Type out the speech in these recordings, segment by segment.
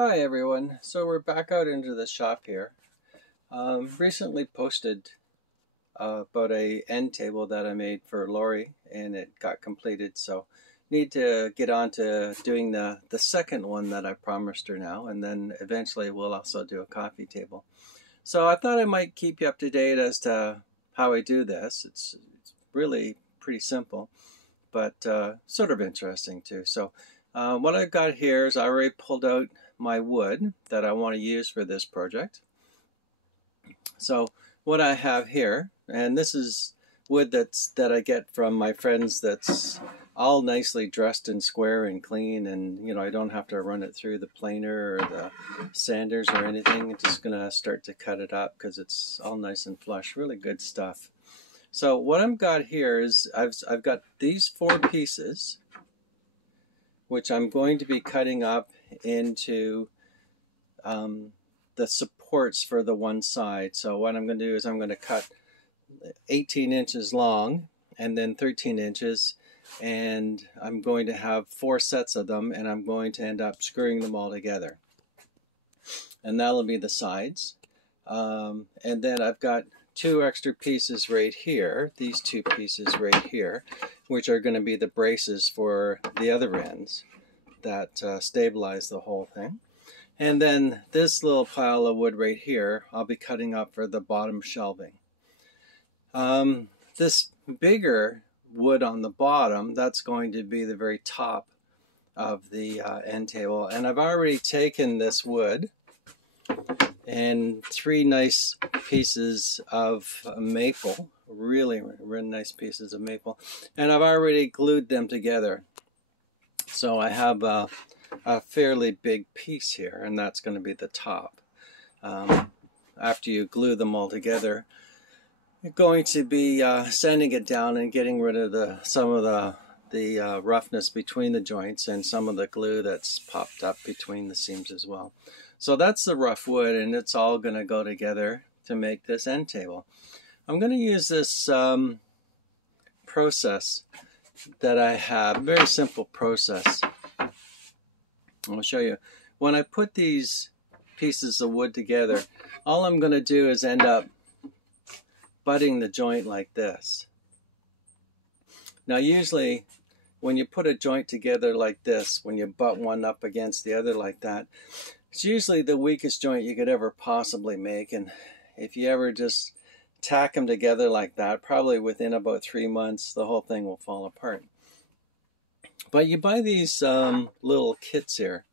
Hi everyone. So we're back out into the shop here. Recently posted about a end table that I made for Lori, and it got completed. So need to get on to doing the second one that I promised her now, and then eventually we'll also do a coffee table. So I thought I might keep you up to date as to how I do this. It's really pretty simple, but sort of interesting too. So what I've got here is I already pulled out my wood that I want to use for this project. So what I have here, and this is wood that I get from my friends, that's all nicely dressed and square and clean, and I don't have to run it through the planer or the sanders or anything. I'm just gonna start to cut it up because it's all nice and flush. Really good stuff. So what I've got here is I've got these four pieces, which I'm going to be cutting up into the supports for the one side. So what I'm going to do is I'm going to cut 18 inches long and then 13 inches, and I'm going to have four sets of them, and I'm going to end up screwing them all together. And that'll be the sides. And then I've got two extra pieces right here, these two pieces right here, which are going to be the braces for the other ends that stabilize the whole thing. And then this little pile of wood right here, I'll be cutting up for the bottom shelving. This bigger wood on the bottom, that's going to be the very top of the end table. And I've already taken this wood and three nice pieces of maple, really nice pieces of maple, and I've already glued them together. So I have a fairly big piece here, and that's going to be the top. After you glue them all together, you're going to be sanding it down and getting rid of some of the roughness between the joints and some of the glue that's popped up between the seams as well. So that's the rough wood, and it's all going to go together to make this end table. I'm going to use this process that I have, very simple process. I'll show you. When I put these pieces of wood together, all I'm going to do is end up butting the joint like this. Now usually when you put a joint together like this, when you butt one up against the other like that, it's usually the weakest joint you could ever possibly make. And if you ever just tack them together like that, probably within about 3 months the whole thing will fall apart. But you buy these little kits here,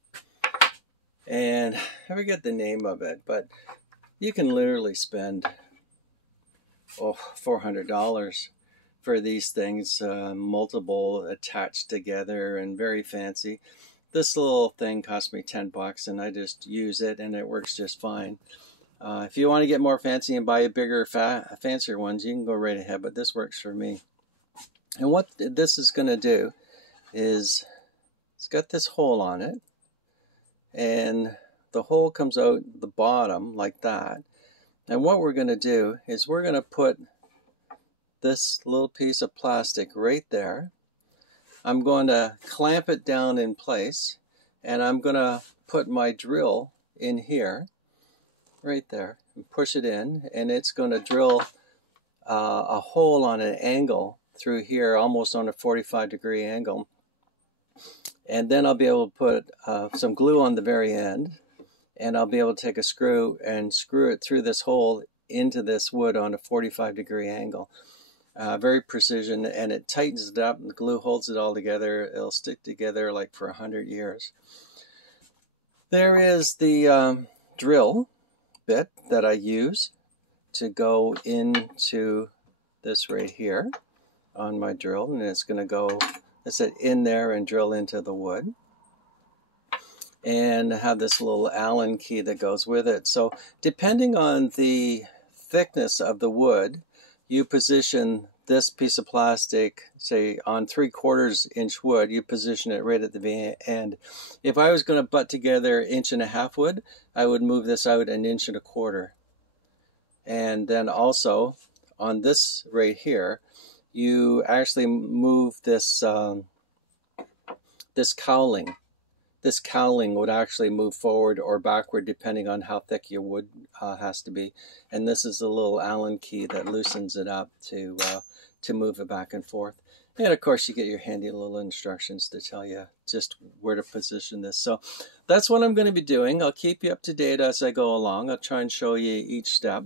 and I forget the name of it, but you can literally spend $400 for these things, multiple attached together and very fancy. This little thing cost me 10 bucks, and I just use it and it works just fine. If you want to get more fancy and buy a bigger, fancier ones, you can go right ahead, but this works for me. And what this is going to do is it's got this hole on it, and the hole comes out the bottom like that. And what we're going to do is we're going to put this little piece of plastic right there. I'm going to clamp it down in place, and I'm going to put my drill in here, right there, and push it in, and it's going to drill a hole on an angle through here, almost on a 45-degree angle. And then I'll be able to put some glue on the very end, and I'll be able to take a screw and screw it through this hole into this wood on a 45-degree angle. Very precision, and it tightens it up, and the glue holds it all together. It'll stick together like for 100 years. There is the drill bit that I use to go into this right here on my drill, and it's going to go, I said, in there and drill into the wood. And have this little Allen key that goes with it. So depending on the thickness of the wood, you position this piece of plastic, say on 3/4 inch wood, you position it right at the end. If I was going to butt together 1.5 inch wood, I would move this out 1.25 inches. And then also on this right here, you actually move this this cowling this cowling would actually move forward or backward depending on how thick your wood has to be. And this is a little Allen key that loosens it up to move it back and forth. And of course you get your handy little instructions to tell you just where to position this. So that's what I'm going to be doing. I'll keep you up to date as I go along. I'll try and show you each step.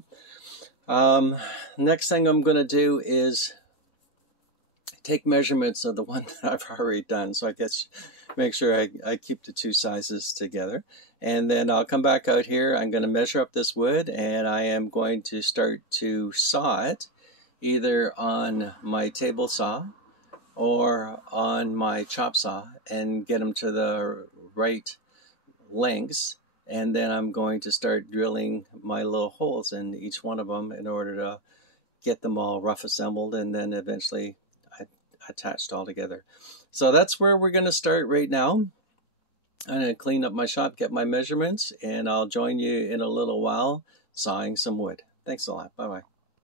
Next thing I'm going to do is take measurements of the one that I've already done. So I guess make sure I keep the two sizes together. And then I'll come back out here. I'm going to measure up this wood, and I am going to start to saw it either on my table saw or on my chop saw and get them to the right lengths. And then I'm going to start drilling my little holes in each one of them in order to get them all rough assembled and then eventually attached all together. So that's where we're going to start right now. I'm going to clean up my shop, get my measurements, and I'll join you in a little while sawing some wood. Thanks a lot. Bye-bye.